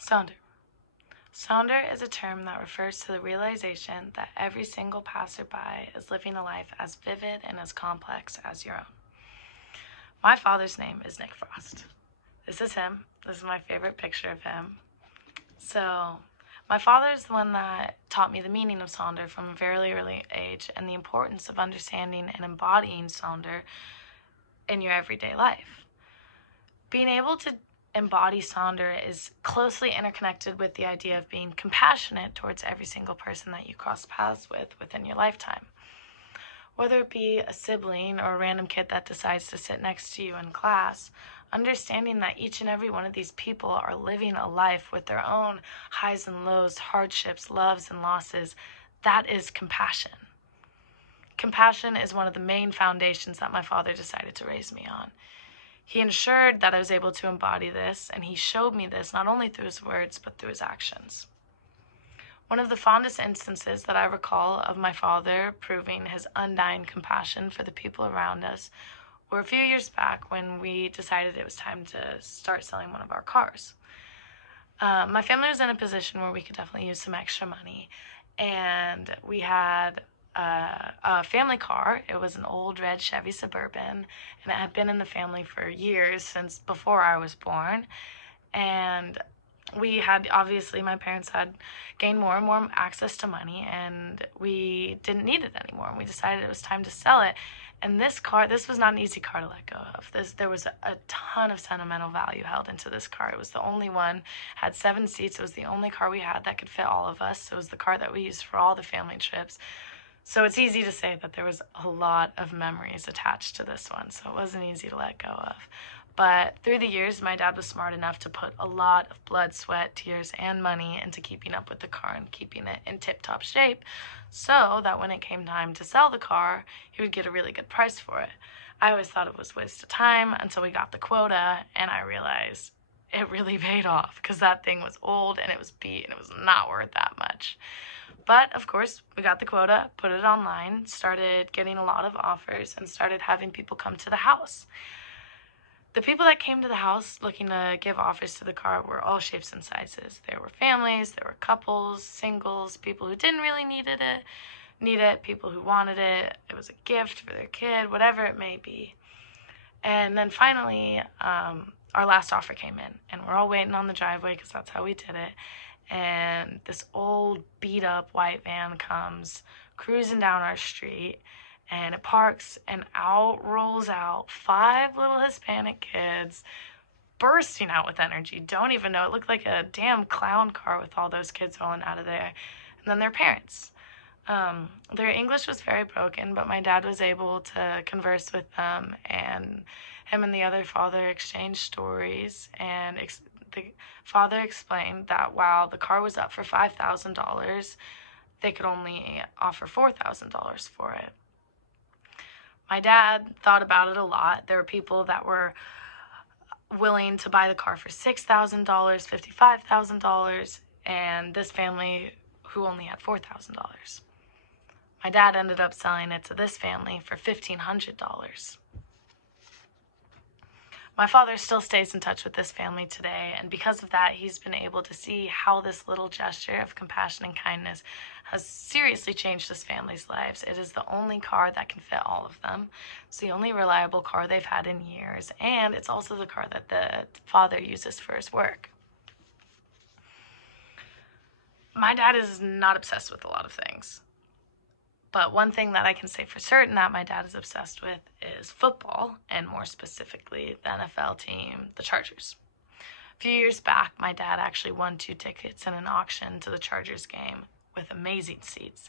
Sounder. Sounder is a term that refers to the realization that every single passerby is living a life as vivid and as complex as your own. My father's name is Nick Frost. This is him. This is my favorite picture of him. So, my father is the one that taught me the meaning of Sounder from a very early age and the importance of understanding and embodying Sounder in your everyday life. Being able to embody Sounder is closely interconnected with the idea of being compassionate towards every single person that you cross paths with within your lifetime. Whether it be a sibling or a random kid that decides to sit next to you in class, understanding that each and every one of these people are living a life with their own highs and lows, hardships, loves, and losses, that is compassion. Compassion is one of the main foundations that my father decided to raise me on. He ensured that I was able to embody this, and he showed me this not only through his words, but through his actions. One of the fondest instances that I recall of my father proving his undying compassion for the people around us were a few years back when we decided it was time to start selling one of our cars. My family was in a position where we could definitely use some extra money, and we had a family car. It was an old red Chevy Suburban, and it had been in the family for years, since before I was born. And we had, obviously, my parents had gained more and more access to money, and we didn't need it anymore, and we decided it was time to sell it. And this was not an easy car to let go of. There was a ton of sentimental value held into this car. It was the only one, had 7 seats. It was the only car we had that could fit all of us. It was the car that we used for all the family trips. So it's easy to say that there was a lot of memories attached to this one, so it wasn't easy to let go of. But through the years, my dad was smart enough to put a lot of blood, sweat, tears, and money into keeping up with the car and keeping it in tip-top shape, so that when it came time to sell the car, he would get a really good price for it. I always thought it was a waste of time until we got the quota, and I realized it really paid off, because that thing was old and it was beat and it was not worth that much. But, of course, we got the quota, put it online, started getting a lot of offers, and started having people come to the house. The people that came to the house looking to give offers to the car were all shapes and sizes. There were families, there were couples, singles, people who didn't really need it, people who wanted it. It was a gift for their kid, whatever it may be. And then finally, our last offer came in, and we're all waiting on the driveway because that's how we did it. And this old beat-up white van comes cruising down our street, and it parks, and out rolls out 5 little Hispanic kids bursting out with energy. Don't even know. It looked like a damn clown car with all those kids rolling out of there. And then their parents. Their English was very broken, but my dad was able to converse with them, and him and the other father exchanged stories, and the father explained that while the car was up for $5,000, they could only offer $4,000 for it. My dad thought about it a lot. There were people that were willing to buy the car for $6,000, $55,000, and this family who only had $4,000. My dad ended up selling it to this family for $1,500. My father still stays in touch with this family today, and because of that, he's been able to see how this little gesture of compassion and kindness has seriously changed this family's lives. It is the only car that can fit all of them. It's the only reliable car they've had in years, and it's also the car that the father uses for his work. My dad is not obsessed with a lot of things. But one thing that I can say for certain that my dad is obsessed with is football, and more specifically, the NFL team, the Chargers. A few years back, my dad actually won 2 tickets in an auction to the Chargers game with amazing seats.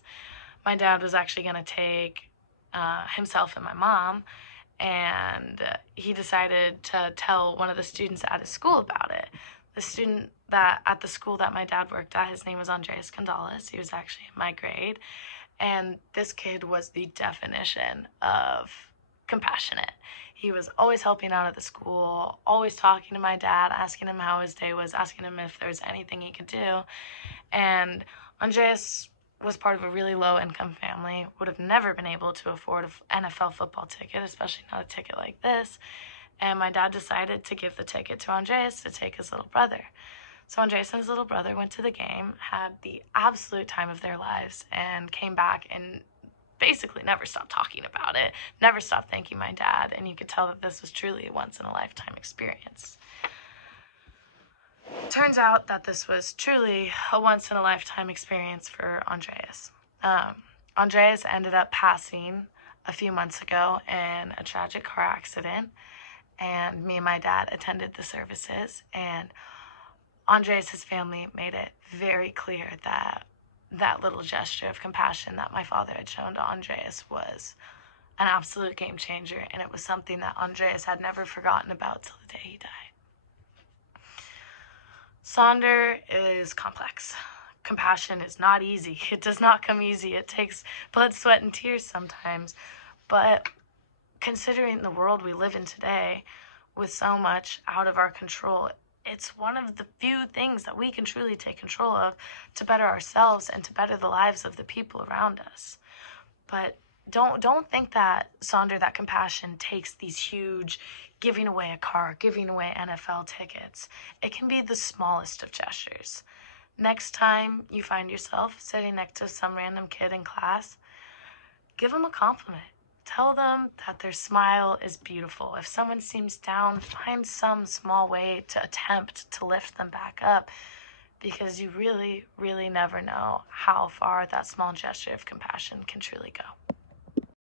My dad was actually going to take himself and my mom, and he decided to tell one of the students at his school about it. The student that at the school that my dad worked at, his name was Andreas Gonzalez. He was actually in my grade. And this kid was the definition of compassionate. He was always helping out at the school, always talking to my dad, asking him how his day was, asking him if there was anything he could do. And Andreas was part of a really low-income family, would have never been able to afford an NFL football ticket, especially not a ticket like this. And my dad decided to give the ticket to Andreas to take his little brother. So Andreas and his little brother went to the game, had the absolute time of their lives, and came back and basically never stopped talking about it, never stopped thanking my dad, and you could tell that this was truly a once-in-a-lifetime experience. Turns out that this was truly a once-in-a-lifetime experience for Andreas. Andreas ended up passing a few months ago in a tragic car accident, and me and my dad attended the services, and Andreas' family made it very clear that that little gesture of compassion that my father had shown to Andreas was an absolute game changer, and it was something that Andreas had never forgotten about till the day he died. Sonder is complex. Compassion is not easy. It does not come easy. It takes blood, sweat, and tears sometimes. But considering the world we live in today, with so much out of our control, it's one of the few things that we can truly take control of to better ourselves and to better the lives of the people around us. But don't think that, Sonder, that compassion takes these huge giving away a car, giving away NFL tickets. It can be the smallest of gestures. Next time you find yourself sitting next to some random kid in class, give them a compliment. Tell them that their smile is beautiful. If someone seems down, find some small way to attempt to lift them back up, because you really, really never know how far that small gesture of compassion can truly go.